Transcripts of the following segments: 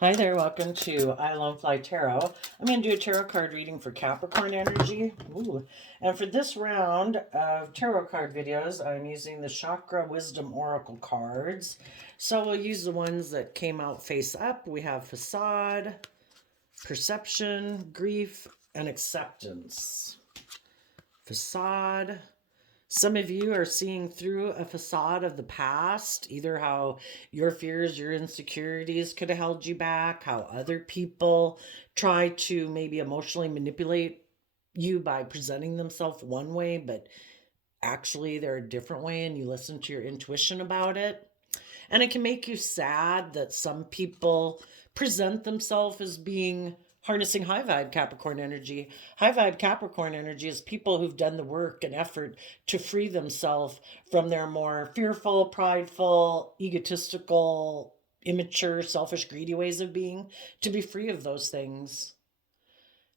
Hi there, welcome to I Alone Fly Tarot. I'm going to do a tarot card reading for Capricorn energy. Ooh. And for this round of tarot card videos, I'm using the Chakra Wisdom Oracle cards. So we'll use the ones that came out face up. We have Facade, Perception, Grief, and Acceptance. Facade. Some of you are seeing through a facade of the past, either how your fears, your insecurities could have held you back, how other people try to maybe emotionally manipulate you by presenting themselves one way, but actually they're a different way, and you listen to your intuition about it. And it can make you sad that some people present themselves as being harnessing high vibe Capricorn energy. High vibe Capricorn energy is people who've done the work and effort to free themselves from their more fearful, prideful, egotistical, immature, selfish, greedy ways of being, to be free of those things.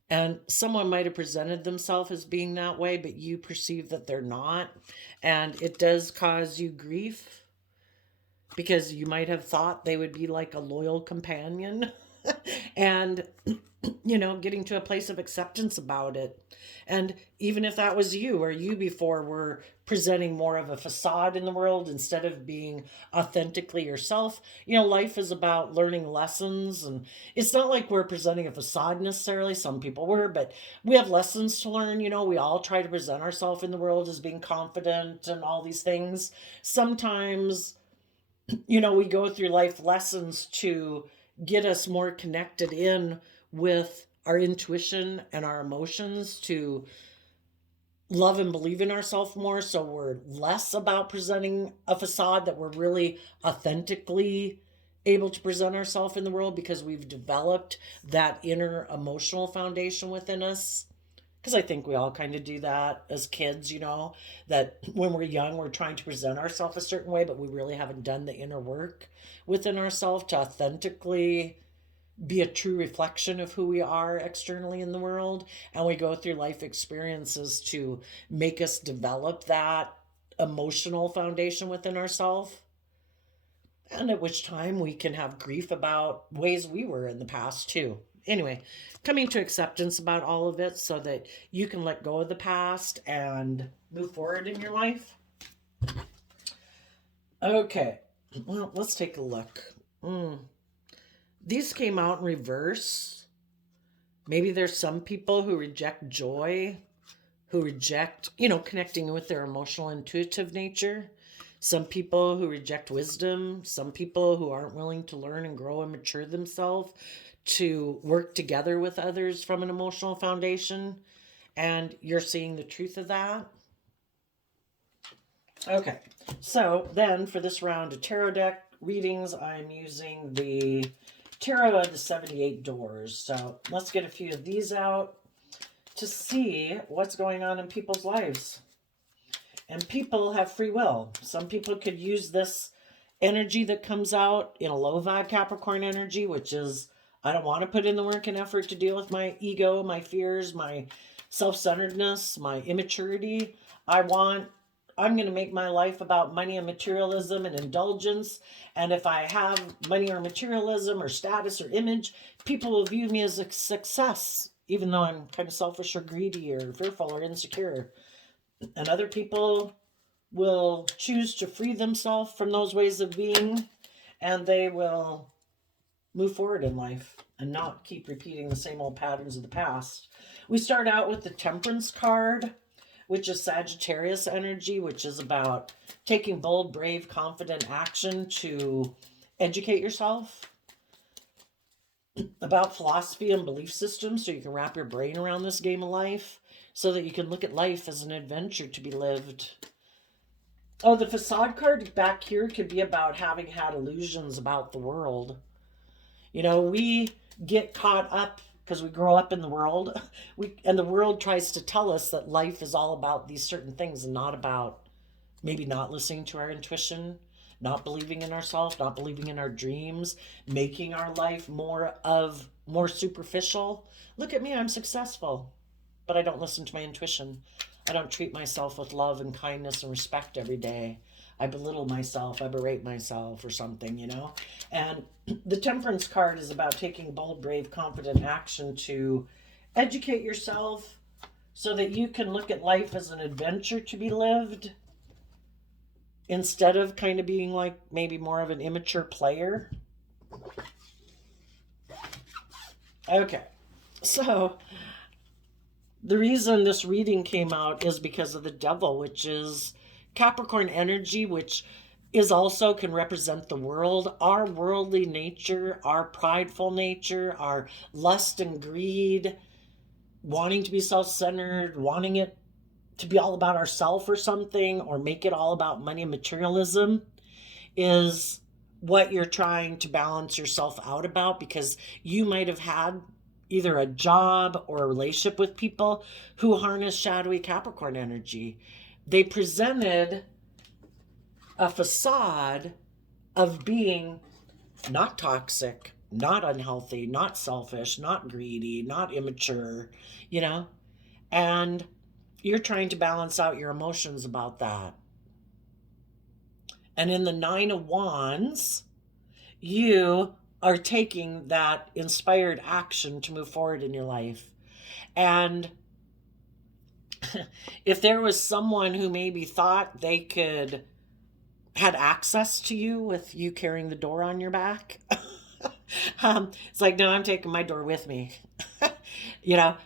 And someone might have presented themselves as being that way, but you perceive that they're not. And it does cause you grief because you might have thought they would be like a loyal companion. And getting to a place of acceptance about it. And even if that was you or you before were presenting more of a facade in the world instead of being authentically yourself, life is about learning lessons. And it's not like we're presenting a facade necessarily. Some people were, but we have lessons to learn. We all try to present ourselves in the world as being confident and all these things. Sometimes, we go through life lessons to get us more connected in with our intuition and our emotions, to love and believe in ourselves more, so we're less about presenting a facade, that we're really authentically able to present ourselves in the world because we've developed that inner emotional foundation within us. Because I think we all kind of do that as kids, that when we're young, we're trying to present ourselves a certain way, but we really haven't done the inner work within ourselves to authentically be a true reflection of who we are externally in the world. And we go through life experiences to make us develop that emotional foundation within ourselves. And at which time we can have grief about ways we were in the past too. Anyway, coming to acceptance about all of it so that you can let go of the past and move forward in your life. Okay, well, let's take a look. These came out in reverse. Maybe there's some people who reject joy, who reject, connecting with their emotional, intuitive nature. Some people who reject wisdom. Some people who aren't willing to learn and grow and mature themselves to work together with others from an emotional foundation. And you're seeing the truth of that. Okay, so then for this round of tarot deck readings, I'm using the Tarot of the 78 Doors. So let's get a few of these out to see what's going on in people's lives. And people have free will. Some people could use this energy that comes out in a low vibe Capricorn energy, which is, I don't want to put in the work and effort to deal with my ego, my fears, my self-centeredness, my immaturity. I'm going to make my life about money and materialism and indulgence. And if I have money or materialism or status or image, people will view me as a success, even though I'm kind of selfish or greedy or fearful or insecure. And other people will choose to free themselves from those ways of being, and they will move forward in life and not keep repeating the same old patterns of the past. We start out with the Temperance card, which is Sagittarius energy, which is about taking bold, brave, confident action to educate yourself about philosophy and belief systems so you can wrap your brain around this game of life so that you can look at life as an adventure to be lived. Oh, the Facade card back here could be about having had illusions about the world. We get caught up because we grow up in the world. And the world tries to tell us that life is all about these certain things and not about maybe not listening to our intuition, not believing in ourselves, not believing in our dreams, making our life more superficial. Look at me, I'm successful, but I don't listen to my intuition. I don't treat myself with love and kindness and respect every day. I belittle myself, I berate myself or something, you know? And the Temperance card is about taking bold, brave, confident action to educate yourself so that you can look at life as an adventure to be lived instead of kind of being like maybe more of an immature player. Okay, so the reason this reading came out is because of the devil, which is Capricorn energy, which is also can represent the world, our worldly nature, our prideful nature, our lust and greed, wanting to be self-centered, wanting it to be all about ourselves or something, or make it all about money and materialism, is what you're trying to balance yourself out about, because you might have had either a job or a relationship with people who harness shadowy Capricorn energy. They presented a facade of being not toxic, not unhealthy, not selfish, not greedy, not immature, you know, and you're trying to balance out your emotions about that. And in the Nine of Wands, you are taking that inspired action to move forward in your life. And if there was someone who maybe thought they had access to you with you carrying the door on your back, it's like, no, I'm taking my door with me. You know,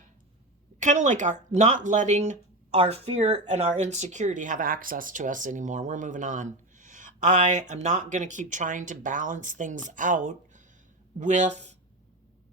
kind of like our not letting our fear and our insecurity have access to us anymore. We're moving on. I am not going to keep trying to balance things out with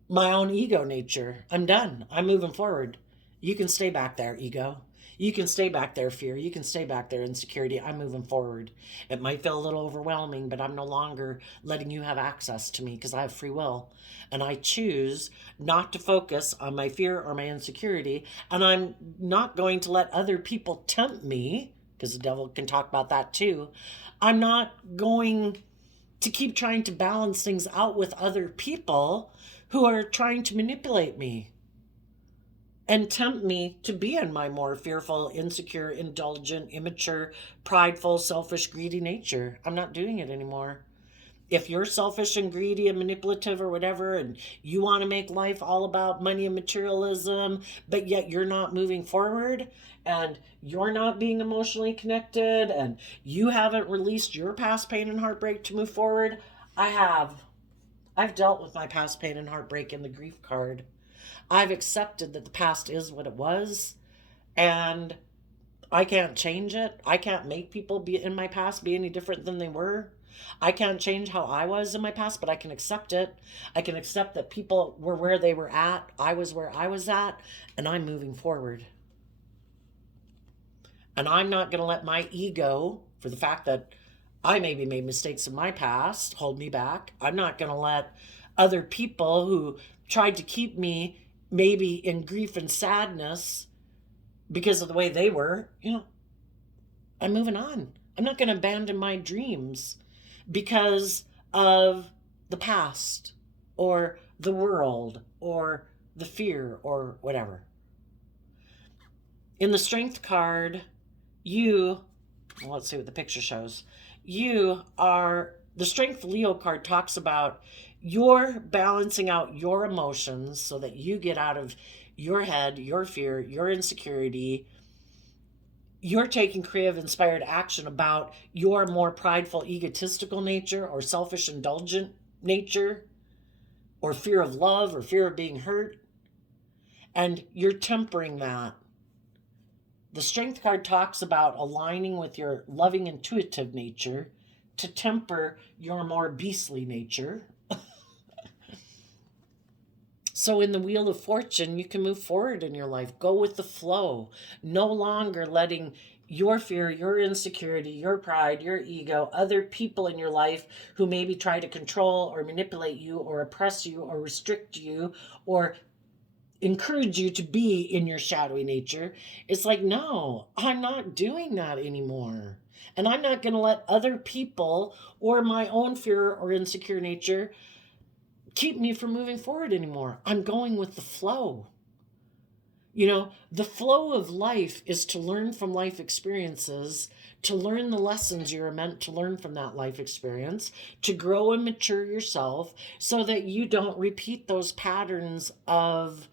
my own ego nature. I'm done. I'm moving forward. You can stay back there, ego. You can stay back there, fear. You can stay back there, insecurity. I'm moving forward. It might feel a little overwhelming, but I'm no longer letting you have access to me because I have free will. And I choose not to focus on my fear or my insecurity. And I'm not going to let other people tempt me, because the devil can talk about that too. I'm not going to keep trying to balance things out with other people who are trying to manipulate me and tempt me to be in my more fearful, insecure, indulgent, immature, prideful, selfish, greedy nature. I'm not doing it anymore. If you're selfish and greedy and manipulative or whatever, and you want to make life all about money and materialism, but yet you're not moving forward, and you're not being emotionally connected, and you haven't released your past pain and heartbreak to move forward, I have. I've dealt with my past pain and heartbreak in the grief card. I've accepted that the past is what it was, and I can't change it. I can't make people be in my past be any different than they were. I can't change how I was in my past, but I can accept it. I can accept that people were where they were at. I was where I was at, and I'm moving forward. And I'm not going to let my ego, for the fact that I maybe made mistakes in my past, hold me back. I'm not going to let other people who tried to keep me maybe in grief and sadness because of the way they were, I'm moving on. I'm not going to abandon my dreams because of the past or the world or the fear or whatever. In the Strength card, let's see what the picture shows. The Strength Leo card talks about you're balancing out your emotions so that you get out of your head, your fear, your insecurity. You're taking creative, inspired action about your more prideful, egotistical nature or selfish, indulgent nature or fear of love or fear of being hurt. And you're tempering that. The Strength card talks about aligning with your loving, intuitive nature to temper your more beastly nature. So in the Wheel of Fortune, you can move forward in your life. Go with the flow. No longer letting your fear, your insecurity, your pride, your ego, other people in your life who maybe try to control or manipulate you or oppress you or restrict you or encourage you to be in your shadowy nature. It's like, no, I'm not doing that anymore. And I'm not going to let other people or my own fear or insecure nature keep me from moving forward anymore. I'm going with the flow. You know, the flow of life is to learn from life experiences, to learn the lessons you're meant to learn from that life experience, to grow and mature yourself so that you don't repeat those patterns of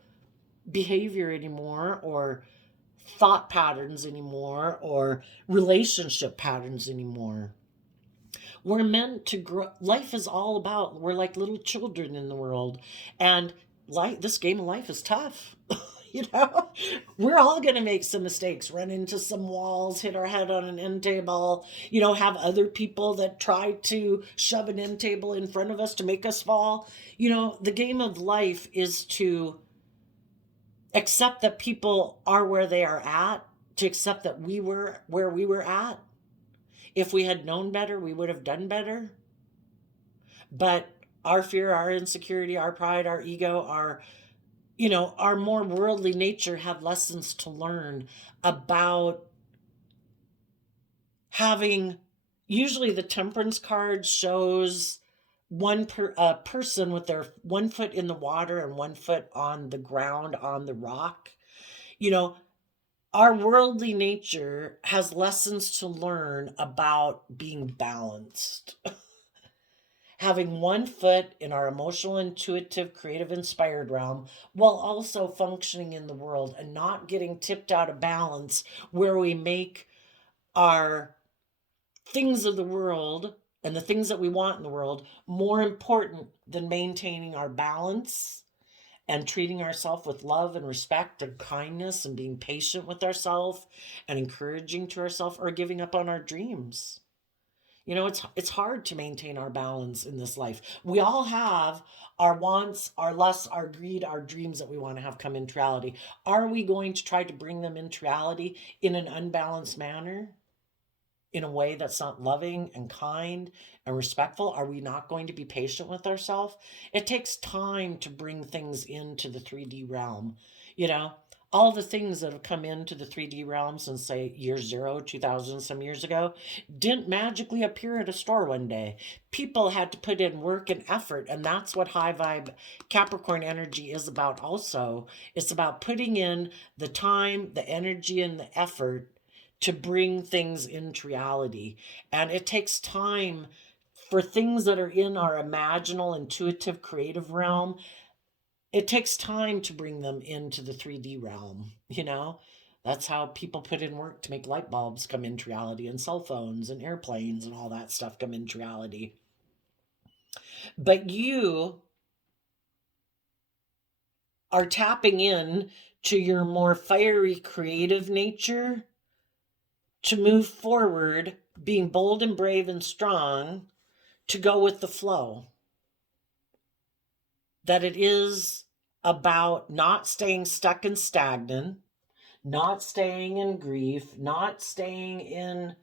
behavior anymore, or thought patterns anymore, or relationship patterns anymore. We're meant to grow. Life is all about, we're like little children in the world. And this game of life is tough. You know, we're all going to make some mistakes, run into some walls, hit our head on an end table, you know, have other people that try to shove an end table in front of us to make us fall. You know, the game of life is to accept that people are where they are at, to accept that we were where we were at. If we had known better, we would have done better. But our fear, our insecurity, our pride, our ego, our more worldly nature have lessons to learn about having. Usually the temperance card shows a person with their one foot in the water and one foot on the ground, on the rock. You know, our worldly nature has lessons to learn about being balanced. Having one foot in our emotional, intuitive, creative, inspired realm while also functioning in the world and not getting tipped out of balance where we make our things of the world and the things that we want in the world more important than maintaining our balance and treating ourselves with love and respect and kindness and being patient with ourselves and encouraging to ourselves, or giving up on our dreams. You know, it's hard to maintain our balance in this life. We all have our wants, our lusts, our greed, our dreams that we want to have come into reality. Are we going to try to bring them into reality in an unbalanced manner? In a way that's not loving and kind and respectful? Are we not going to be patient with ourselves? It takes time to bring things into the 3D realm. You know, all the things that have come into the 3D realm since, say, year zero, 2000, some years ago, didn't magically appear at a store one day. People had to put in work and effort, and that's what high vibe Capricorn energy is about also. It's about putting in the time, the energy, and the effort to bring things into reality. And it takes time for things that are in our imaginal, intuitive, creative realm. It takes time to bring them into the 3D realm, you know? That's how people put in work to make light bulbs come into reality, and cell phones and airplanes and all that stuff come into reality. But you are tapping in to your more fiery, creative nature to move forward, being bold and brave and strong, to go with the flow. That it is about not staying stuck and stagnant, not staying in grief, not staying in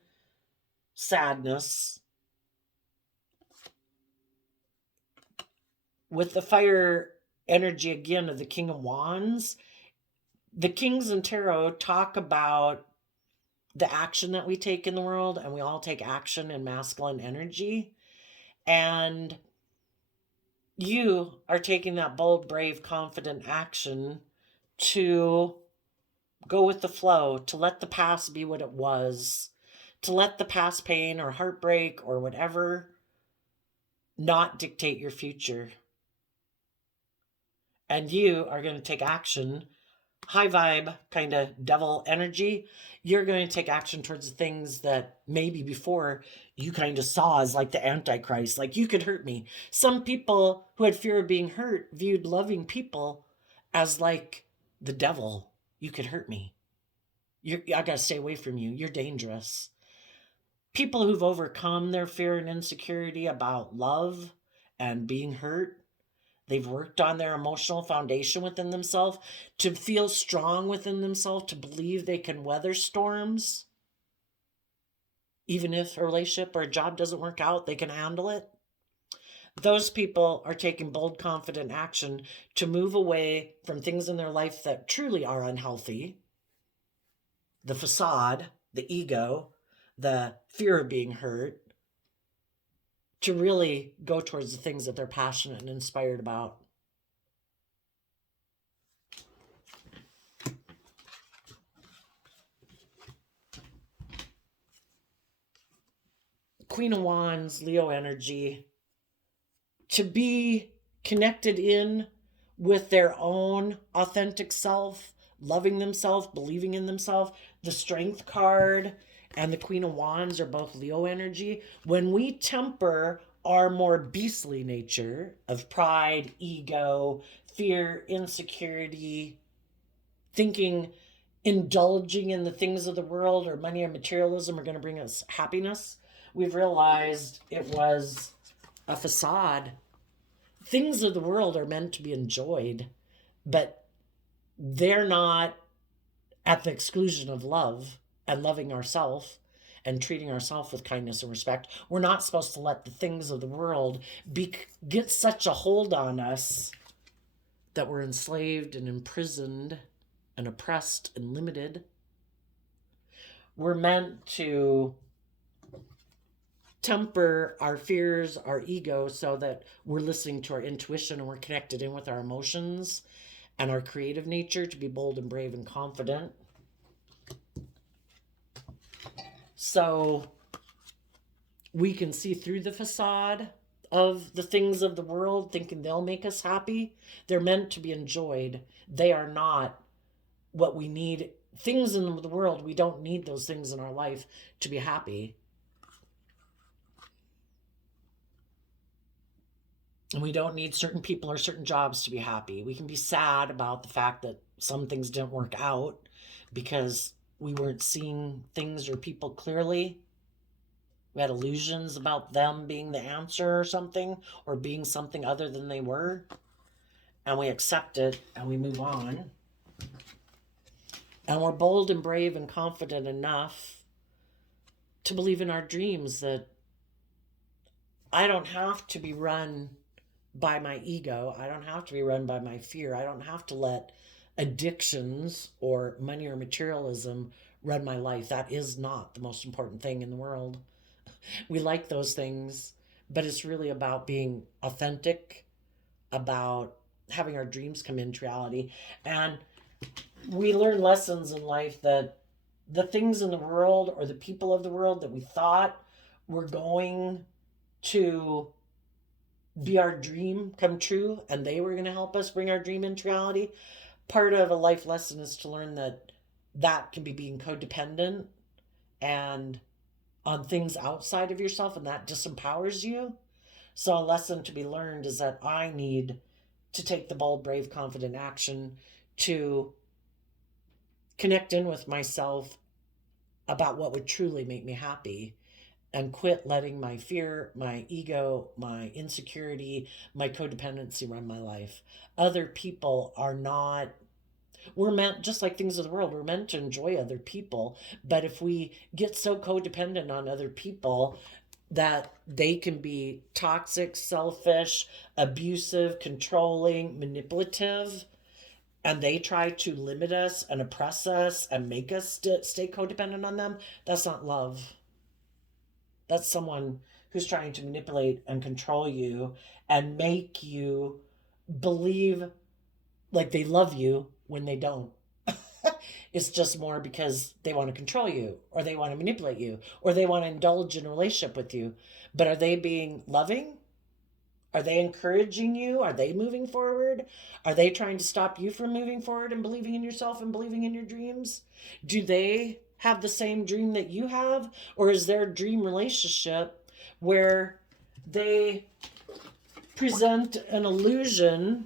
sadness. With the fire energy again of the King of Wands, the Kings in Tarot talk about the action that we take in the world, and we all take action in masculine energy. And you are taking that bold, brave, confident action to go with the flow, to let the past be what it was, to let the past pain or heartbreak or whatever not dictate your future. And you are going to take action, high vibe, kind of devil energy. You're going to take action towards the things that maybe before you kind of saw as like the Antichrist, like you could hurt me. Some people who had fear of being hurt viewed loving people as like the devil. You could hurt me. I got to stay away from you. You're dangerous. People who've overcome their fear and insecurity about love and being hurt, they've worked on their emotional foundation within themselves to feel strong within themselves, to believe they can weather storms. Even if a relationship or a job doesn't work out, they can handle it. Those people are taking bold, confident action to move away from things in their life that truly are unhealthy. The facade, the ego, the fear of being hurt, to really go towards the things that they're passionate and inspired about. Queen of Wands, Leo energy, to be connected in with their own authentic self, loving themselves, believing in themselves. The Strength card and the Queen of Wands are both Leo energy. When we temper our more beastly nature of pride, ego, fear, insecurity, thinking indulging in the things of the world or money or materialism are going to bring us happiness, we've realized it was a facade. Things of the world are meant to be enjoyed, but they're not at the exclusion of love and loving ourselves and treating ourselves with kindness and respect. We're not supposed to let the things of the world get such a hold on us that we're enslaved and imprisoned and oppressed and limited. We're meant to temper our fears, our ego, so that we're listening to our intuition and we're connected in with our emotions and our creative nature to be bold and brave and confident. So we can see through the facade of the things of the world, thinking they'll make us happy. They're meant to be enjoyed. They are not what we need. Things in the world, we don't need those things in our life to be happy. And we don't need certain people or certain jobs to be happy. We can be sad about the fact that some things didn't work out because we weren't seeing things or people clearly. We had illusions about them being the answer or something, or being something other than they were. And we accept it and we move on. And we're bold and brave and confident enough to believe in our dreams, that I don't have to be run by my ego. I don't have to be run by my fear. I don't have to let addictions or money or materialism run my life. That is not the most important thing in the world. We like those things, but it's really about being authentic, about having our dreams come into reality. And we learn lessons in life that the things in the world or the people of the world that we thought were going to be our dream come true and they were going to help us bring our dream into reality. Part of a life lesson is to learn that that can be being codependent and on things outside of yourself, and that disempowers you. So a lesson to be learned is that I need to take the bold, brave, confident action to connect in with myself about what would truly make me happy, and quit letting my fear, my ego, my insecurity, my codependency run my life. Other people are not, we're meant, just like things of the world, we're meant to enjoy other people. But if we get so codependent on other people that they can be toxic, selfish, abusive, controlling, manipulative, and they try to limit us and oppress us and make us stay codependent on them, that's not love. That's someone who's trying to manipulate and control you and make you believe like they love you when they don't. It's just more because they want to control you, or they want to manipulate you, or they want to indulge in a relationship with you. But are they being loving? Are they encouraging you? Are they moving forward? Are they trying to stop you from moving forward and believing in yourself and believing in your dreams? Do they have the same dream that you have? Or is their dream relationship where they present an illusion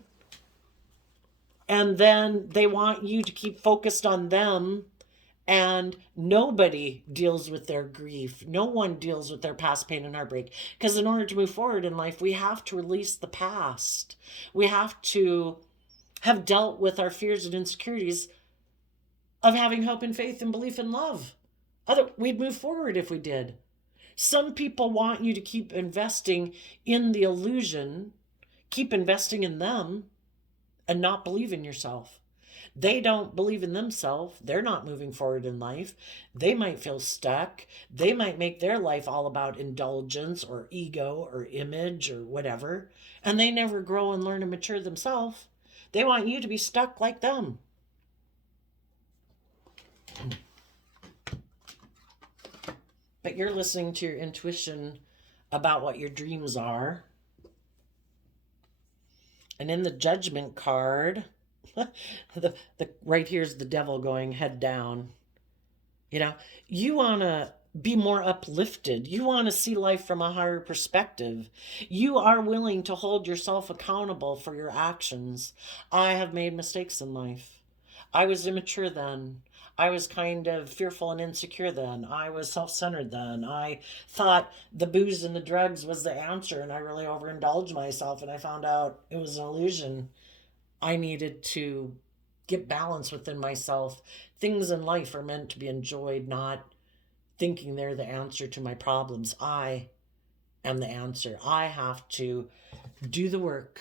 and then they want you to keep focused on them, and nobody deals with their grief? No one deals with their past pain and heartbreak. Because in order to move forward in life, we have to release the past. We have to have dealt with our fears and insecurities of having hope and faith and belief in love. We'd move forward if we did. Some people want you to keep investing in the illusion, keep investing in them, and not believe in yourself. They don't believe in themselves. They're not moving forward in life. They might feel stuck. They might make their life all about indulgence or ego or image or whatever. And they never grow and learn and mature themselves. They want you to be stuck like them. but you're listening to your intuition about what your dreams are. And in the Judgment card, the right here's the devil going head down. You know, you want to be more uplifted. You want to see life from a higher perspective. You are willing to hold yourself accountable for your actions. I have made mistakes in life. I was immature then. I was kind of fearful and insecure then. I was self centered then. I thought the booze and the drugs was the answer, and I really overindulged myself, and I found out it was an illusion. I needed to get balance within myself. Things in life are meant to be enjoyed, not thinking they're the answer to my problems. I am the answer. I have to do the work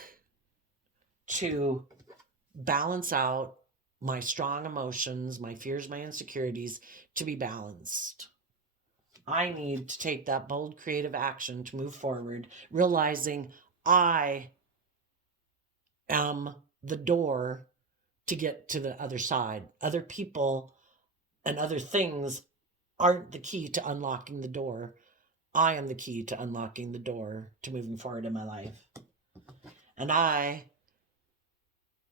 to balance out my strong emotions, my fears, my insecurities, to be balanced. I need to take that bold creative action to move forward, realizing I am the door to get to the other side. Other people and other things aren't the key to unlocking the door. I am the key to unlocking the door to moving forward in my life. And I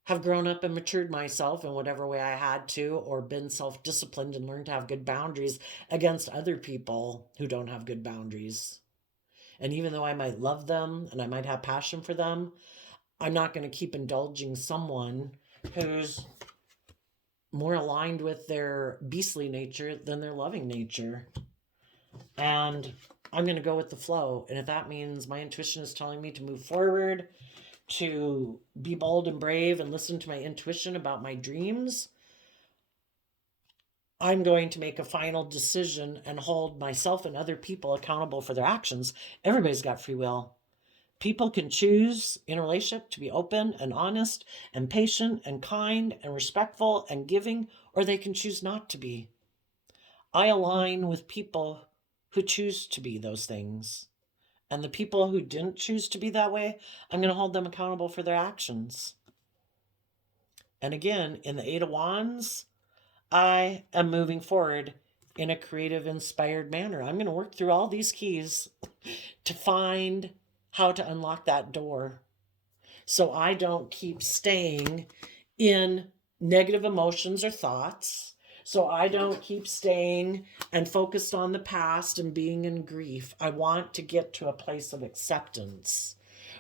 have grown up and matured myself in whatever way I had to, or been self-disciplined and learned to have good boundaries against other people who don't have good boundaries. And even though I might love them and I might have passion for them, I'm not going to keep indulging someone who's more aligned with their beastly nature than their loving nature. And I'm going to go with the flow. And if that means my intuition is telling me to move forward, to be bold and brave and listen to my intuition about my dreams, I'm going to make a final decision and hold myself and other people accountable for their actions. Everybody's got free will. People can choose in a relationship to be open and honest and patient and kind and respectful and giving, or they can choose not to be. I align with people who choose to be those things. And the people who didn't choose to be that way, I'm going to hold them accountable for their actions. And again, in the Eight of Wands, I am moving forward in a creative, inspired manner. I'm going to work through all these keys to find how to unlock that door, so I don't keep staying in negative emotions or thoughts, so I don't keep staying and focused on the past and being in grief. I want to get to a place of acceptance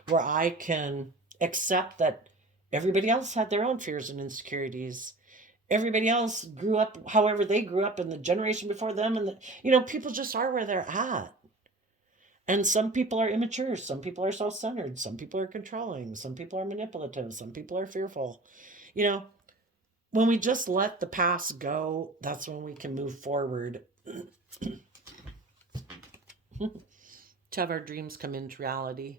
where I can accept that everybody else had their own fears and insecurities. Everybody else grew up however they grew up in the generation before them, and people just are where they're at. And some people are immature, some people are self-centered, some people are controlling, some people are manipulative, some people are fearful. When we just let the past go, that's when we can move forward to have our dreams come into reality.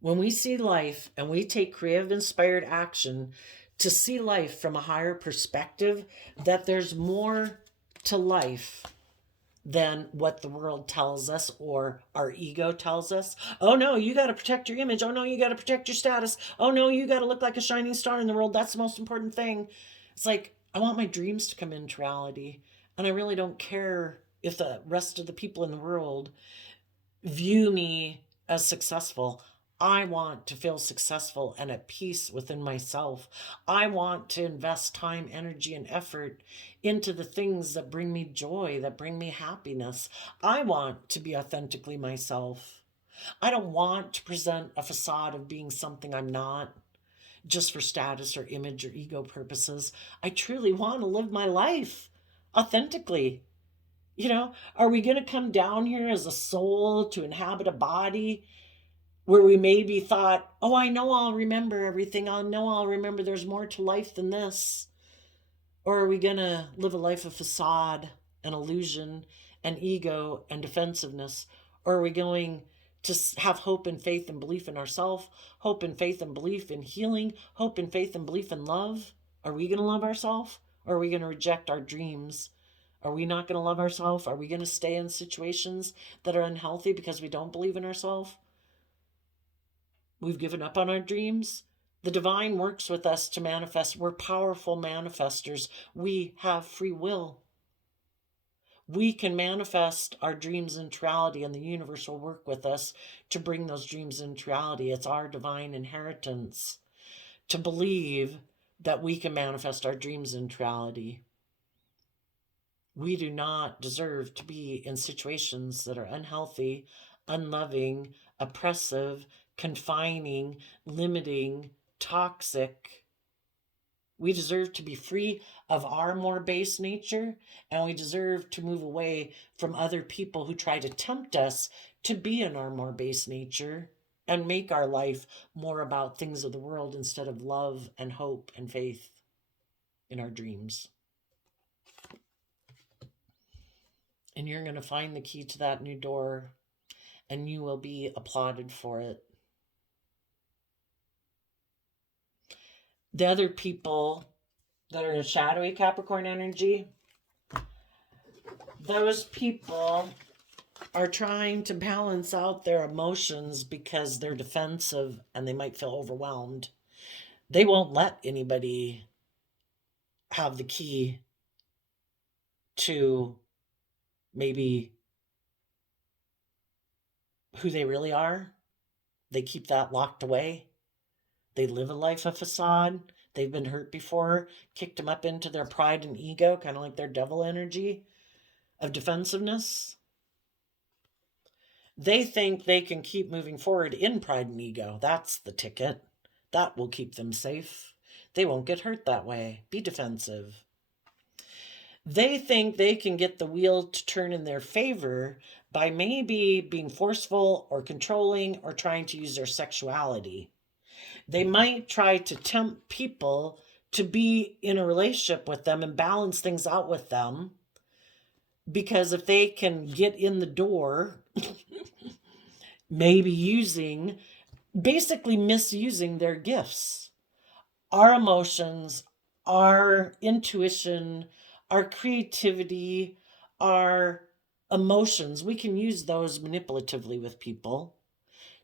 When we see life and we take creative, inspired action to see life from a higher perspective, that there's more to life than what the world tells us or our ego tells us. Oh no, you got to protect your image. Oh no, you got to protect your status. Oh no, you got to look like a shining star in the world. That's the most important thing. It's like, I want my dreams to come into reality. And I really don't care if the rest of the people in the world view me as successful. I want to feel successful and at peace within myself. I want to invest time, energy, and effort into the things that bring me joy, that bring me happiness. I want to be authentically myself. I don't want to present a facade of being something I'm not, just for status or image or ego purposes. I truly want to live my life authentically. Are we going to come down here as a soul to inhabit a body where we maybe thought, oh, I know I'll remember everything. I'll remember there's more to life than this? Or are we going to live a life of facade and illusion and ego and defensiveness? Or are we going to have hope and faith and belief in ourselves, hope and faith and belief in healing, hope and faith and belief in love? Are we going to love ourselves? Or are we going to reject our dreams? Are we not going to love ourselves? Are we going to stay in situations that are unhealthy because we don't believe in ourselves? We've given up on our dreams. The divine works with us to manifest. We're powerful manifestors. We have free will. We can manifest our dreams into reality, and the universe will work with us to bring those dreams into reality. It's our divine inheritance to believe that we can manifest our dreams into reality. We do not deserve to be in situations that are unhealthy, unloving, oppressive, confining, limiting, toxic. We deserve to be free of our more base nature, and we deserve to move away from other people who try to tempt us to be in our more base nature and make our life more about things of the world instead of love and hope and faith in our dreams. And you're going to find the key to that new door, and you will be applauded for it. The other people that are in shadowy Capricorn energy, those people are trying to balance out their emotions because they're defensive and they might feel overwhelmed. They won't let anybody have the key to maybe who they really are. They keep that locked away. They live a life of facade. They've been hurt before, kicked them up into their pride and ego, kind of like their devil energy of defensiveness. They think they can keep moving forward in pride and ego. That's the ticket. That will keep them safe. They won't get hurt that way. Be defensive. They think they can get the wheel to turn in their favor by maybe being forceful or controlling or trying to use their sexuality. They might try to tempt people to be in a relationship with them and balance things out with them, because if they can get in the door, maybe basically misusing their gifts, our emotions, our intuition, our creativity, our emotions, we can use those manipulatively with people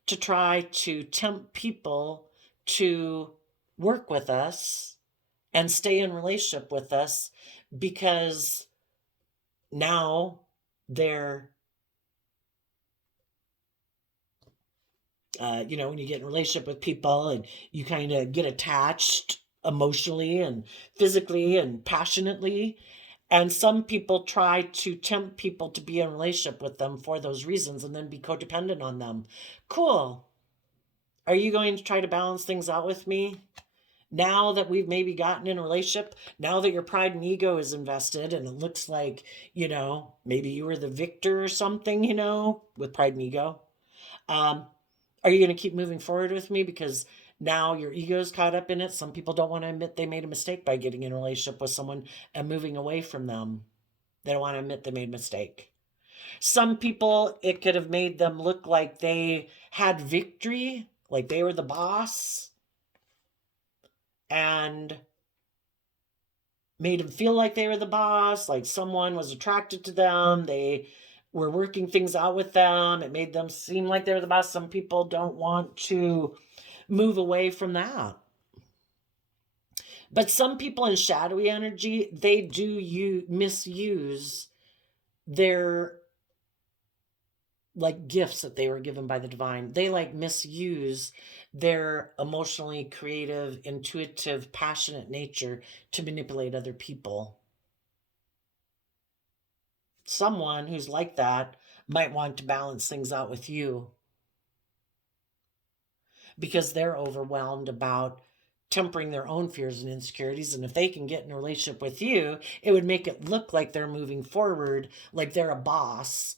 to try to tempt people to work with us and stay in relationship with us, because now they're, when you get in a relationship with people and you kind of get attached emotionally and physically and passionately. And some people try to tempt people to be in a relationship with them for those reasons and then be codependent on them. Cool. Are you going to try to balance things out with me? Now that we've maybe gotten in a relationship, now that your pride and ego is invested and it looks like, maybe you were the victor or something, with pride and ego. Are you going to keep moving forward with me because now your ego is caught up in it? Some people don't want to admit they made a mistake by getting in a relationship with someone and moving away from them. They don't want to admit they made a mistake. Some people, it could have made them look like they had victory, like they were the boss, and made them feel like they were the boss, like someone was attracted to them. They were working things out with them. It made them seem like they're the boss. Some people don't want to move away from that. But some people in shadowy energy, they do misuse their gifts that they were given by the divine. They misuse their emotionally creative, intuitive, passionate nature to manipulate other people. Someone who's like that might want to balance things out with you because they're overwhelmed about tempering their own fears and insecurities. And if they can get in a relationship with you, it would make it look like they're moving forward, like they're a boss,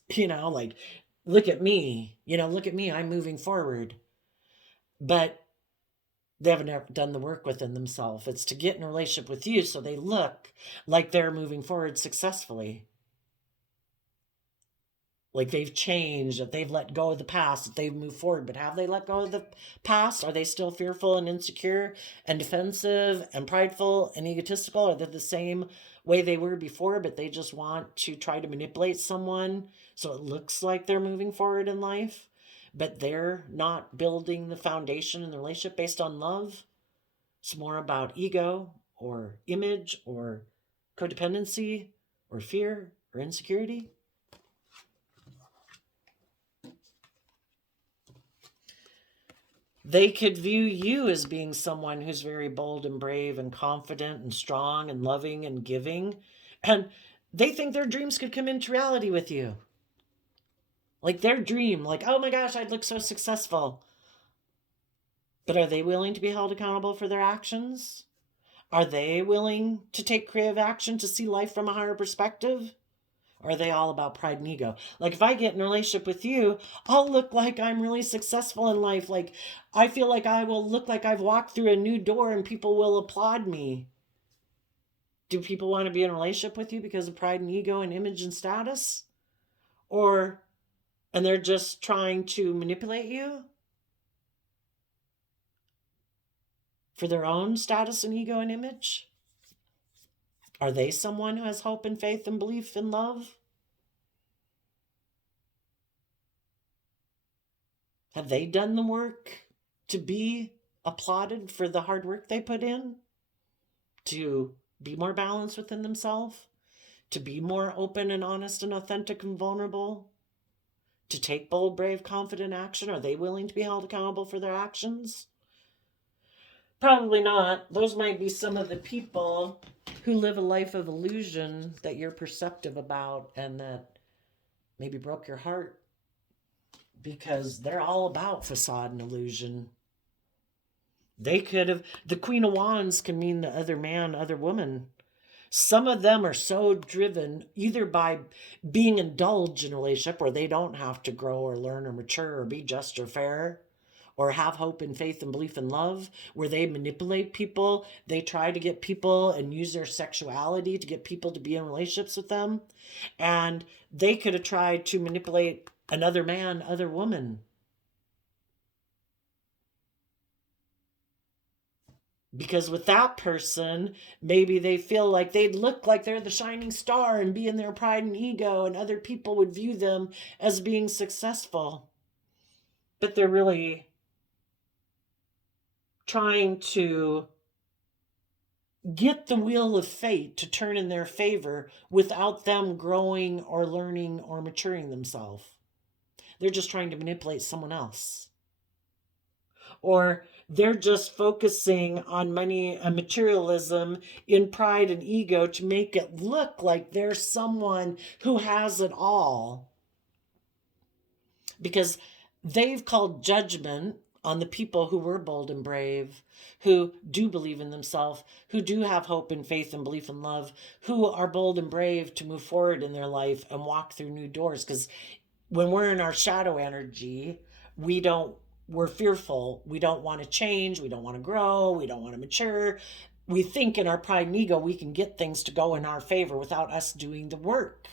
look at me, look at me, I'm moving forward. But they haven't done the work within themselves. It's to get in a relationship with you so they look like they're moving forward successfully. Like they've changed, that they've let go of the past, that they've moved forward. But have they let go of the past? Are they still fearful and insecure and defensive and prideful and egotistical? Are they the same way they were before, but they just want to try to manipulate someone so it looks like they're moving forward in life, but they're not building the foundation in the relationship based on love? It's more about ego or image or codependency or fear or insecurity? They could view you as being someone who's very bold and brave and confident and strong and loving and giving. And they think their dreams could come into reality with you. Like their dream, like, oh my gosh, I'd look so successful. But are they willing to be held accountable for their actions? Are they willing to take creative action to see life from a higher perspective? Or are they all about pride and ego? Like if I get in a relationship with you, I'll look like I'm really successful in life. Like I feel like I will look like I've walked through a new door and people will applaud me. Do people want to be in a relationship with you because of pride and ego and image and status? And they're just trying to manipulate you for their own status and ego and image? Are they someone who has hope and faith and belief in love? Have they done the work to be applauded for the hard work they put in? To be more balanced within themselves? To be more open and honest and authentic and vulnerable? To take bold, brave, confident action? Are they willing to be held accountable for their actions? Probably not. Those might be some of the people who live a life of illusion that you're perceptive about and that maybe broke your heart, because they're all about facade and illusion. They could have, the Queen of Wands can mean the other man, other woman. Some of them are so driven either by being indulged in a relationship where they don't have to grow or learn or mature or be just or fair, or have hope and faith and belief in love, where they manipulate people. They try to get people and use their sexuality to get people to be in relationships with them. And they could have tried to manipulate another man, other woman. Because with that person, maybe they feel like they'd look like they're the shining star and be in their pride and ego, and other people would view them as being successful. But they're really trying to get the wheel of fate to turn in their favor without them growing or learning or maturing themselves. They're just trying to manipulate someone else. Or they're just focusing on money and materialism in pride and ego to make it look like they're someone who has it all. Because they've called judgment on the people who were bold and brave, who do believe in themselves, who do have hope and faith and belief in love, who are bold and brave to move forward in their life and walk through new doors. Because when we're in our shadow energy, we're fearful. We don't want to change. We don't want to grow. We don't want to mature. We think in our pride and ego we can get things to go in our favor without us doing the work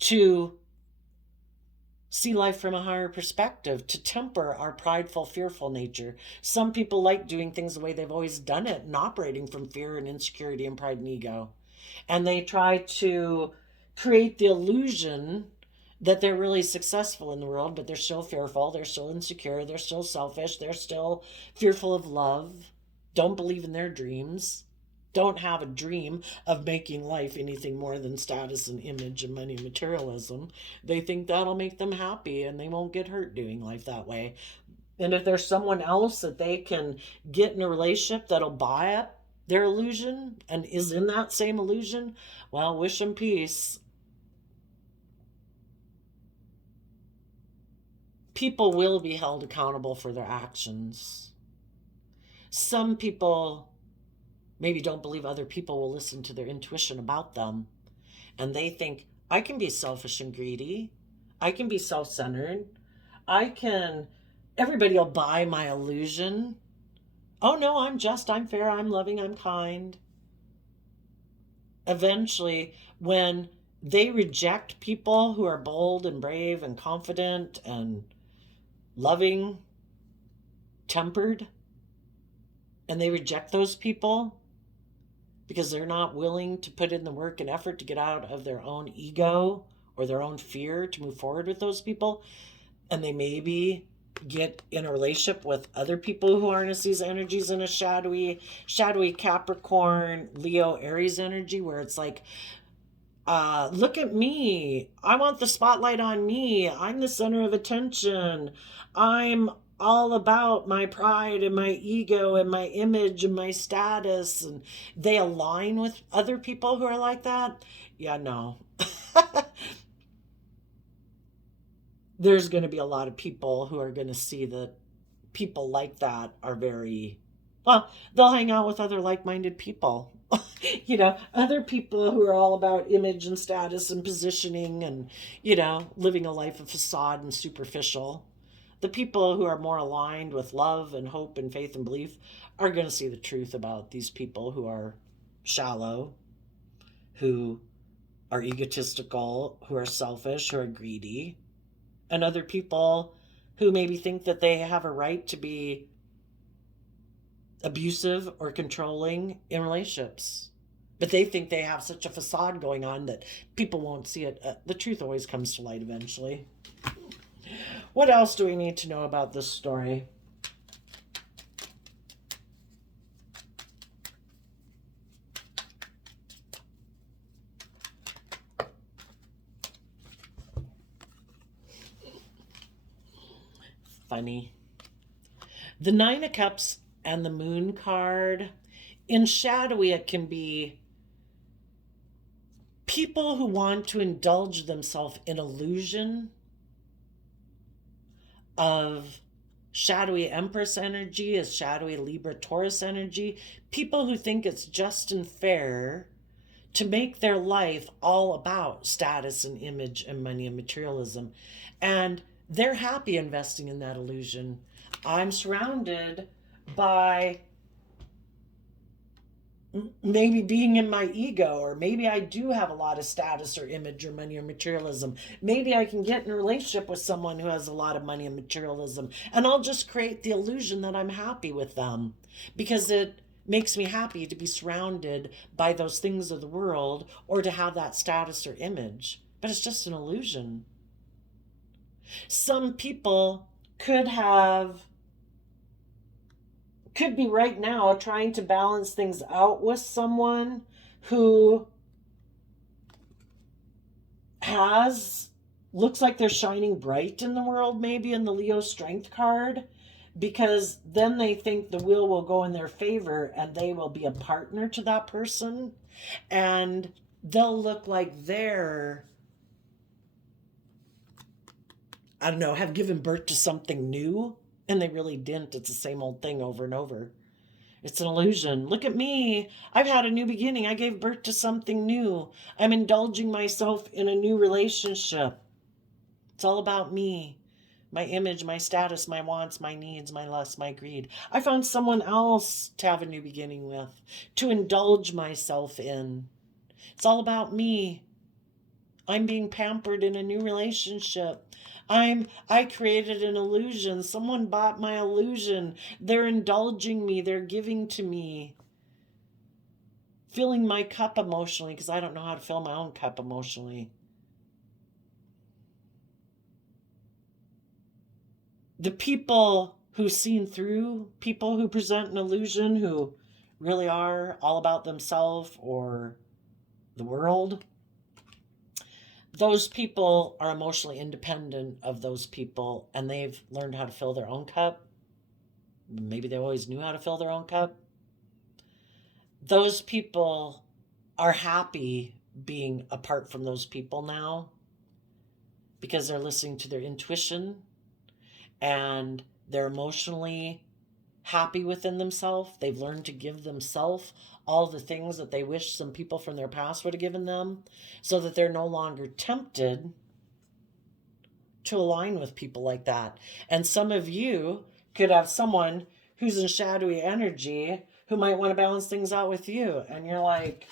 to see life from a higher perspective, to temper our prideful, fearful nature. Some people like doing things the way they've always done it and operating from fear and insecurity and pride and ego. And they try to create the illusion that they're really successful in the world, but they're still fearful, they're still insecure, they're still selfish, they're still fearful of love, don't believe in their dreams, don't have a dream of making life anything more than status and image and money and materialism. They think that'll make them happy and they won't get hurt doing life that way. And if there's someone else that they can get in a relationship that'll buy up their illusion and is in that same illusion, well, wish them peace. People will be held accountable for their actions. Some people maybe don't believe other people will listen to their intuition about them. And they think, I can be selfish and greedy. I can be self-centered. Everybody will buy my illusion. Oh no, I'm just, I'm fair, I'm loving, I'm kind. Eventually, when they reject people who are bold and brave and confident and loving, tempered, and they reject those people because they're not willing to put in the work and effort to get out of their own ego or their own fear to move forward with those people, and they maybe get in a relationship with other people who harness these energies in a shadowy Capricorn, Leo, Aries energy, where it's like, Look at me. I want the spotlight on me. I'm the center of attention. I'm all about my pride and my ego and my image and my status. And they align with other people who are like that. Yeah, no. There's going to be a lot of people who are going to see that people like that are very, well, they'll hang out with other like minded people. Other people who are all about image and status and positioning and, living a life of facade and superficial. The people who are more aligned with love and hope and faith and belief are going to see the truth about these people who are shallow, who are egotistical, who are selfish, who are greedy, and other people who maybe think that they have a right to be abusive or controlling in relationships. But they think they have such a facade going on that people won't see it. The truth always comes to light eventually. What else do we need to know about this story? Funny. The Nine of Cups and the Moon card. In shadowy, it can be people who want to indulge themselves in illusion of shadowy Empress energy, as shadowy Libra Taurus energy. People who think it's just and fair to make their life all about status and image and money and materialism. And they're happy investing in that illusion. I'm surrounded by maybe being in my ego, or maybe I do have a lot of status or image or money or materialism. Maybe I can get in a relationship with someone who has a lot of money and materialism, and I'll just create the illusion that I'm happy with them because it makes me happy to be surrounded by those things of the world or to have that status or image. But it's just an illusion. Some people could be right now trying to balance things out with someone who looks like they're shining bright in the world, maybe in the Leo strength card, because then they think the wheel will go in their favor and they will be a partner to that person, and they'll look like they're, I don't know, have given birth to something new, and they really didn't. It's the same old thing over and over. It's an illusion. Look at me. I've had a new beginning. I gave birth to something new. I'm indulging myself in a new relationship. It's all about me, my image, my status, my wants, my needs, my lust, my greed. I found someone else to have a new beginning with, to indulge myself in. It's all about me. I'm being pampered in a new relationship. I created an illusion. Someone bought my illusion. They're indulging me. They're giving to me. Filling my cup emotionally because I don't know how to fill my own cup emotionally. The people who've seen through people who present an illusion, who really are all about themselves or the world, those people are emotionally independent of those people, and they've learned how to fill their own cup. Maybe they always knew how to fill their own cup. Those people are happy being apart from those people now because they're listening to their intuition and they're emotionally happy within themselves. They've learned to give themselves all the things that they wish some people from their past would have given them, so that they're no longer tempted to align with people like that. And some of you could have someone who's in shadowy energy who might want to balance things out with you. And you're like,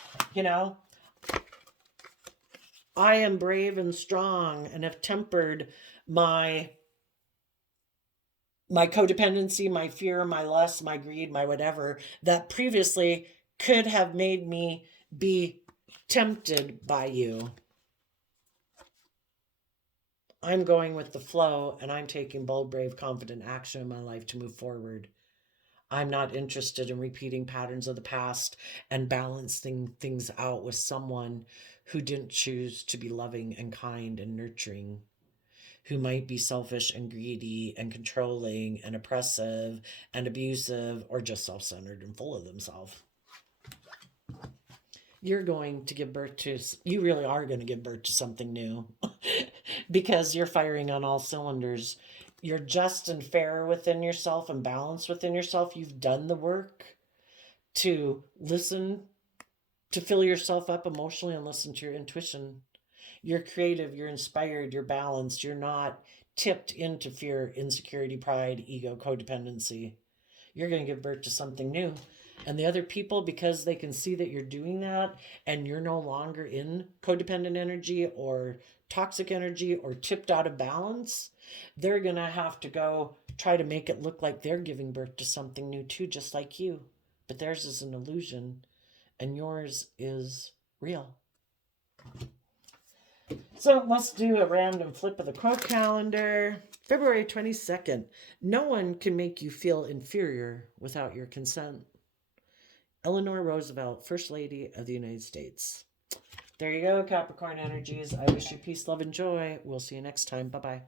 I am brave and strong and have tempered my codependency, my fear, my lust, my greed, my whatever, that previously could have made me be tempted by you. I'm going with the flow, and I'm taking bold, brave, confident action in my life to move forward. I'm not interested in repeating patterns of the past and balancing things out with someone who didn't choose to be loving and kind and nurturing, who might be selfish and greedy and controlling and oppressive and abusive or just self centered and full of themselves. You're going to give birth to, you really are going to give birth to something new because you're firing on all cylinders. You're just and fair within yourself and balanced within yourself. You've done the work to listen, to fill yourself up emotionally and listen to your intuition. You're creative, you're inspired, you're balanced, you're not tipped into fear, insecurity, pride, ego, codependency. You're going to give birth to something new. And the other people, because they can see that you're doing that and you're no longer in codependent energy or toxic energy or tipped out of balance, they're going to have to go try to make it look like they're giving birth to something new too, just like you. But theirs is an illusion and yours is real. So let's do a random flip of the quote calendar. February 22nd. No one can make you feel inferior without your consent. Eleanor Roosevelt, First Lady of the United States. There you go, Capricorn energies. I wish you peace, love, and joy. We'll see you next time. Bye-bye.